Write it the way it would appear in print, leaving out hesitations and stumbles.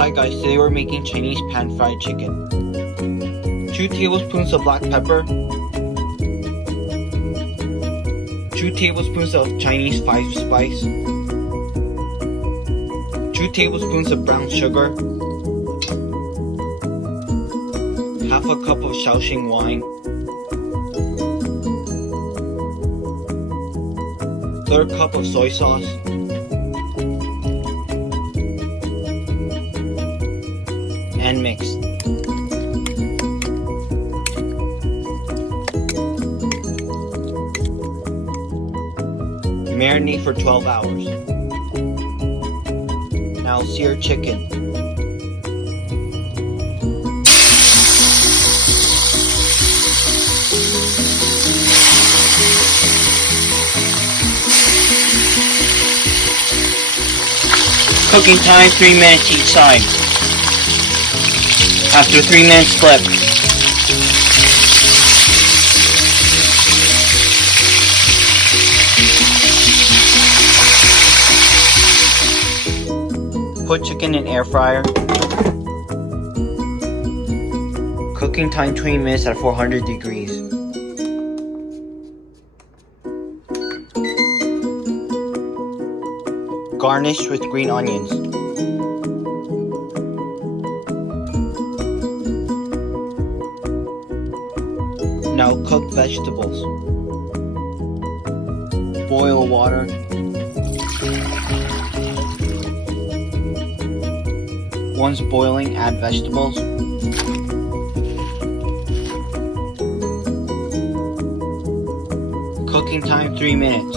Hi guys, today we're making Chinese pan-fried chicken. 2 tablespoons of black pepper, 2 tablespoons of Chinese 5-spice, 2 tablespoons of brown sugar, half a cup of SHAOXING wine, 1/3 cup of soy sauce, and mix. Marinate for 12 hours. Now sear chicken. Cooking time 3 minutes each side. After 3 minutes, flip. Put chicken in air fryer. Cooking time 20 minutes at 400 degrees. Garnish with green onions. Now cook vegetables. Boil water. Once boiling, add vegetables. Cooking time 3 minutes.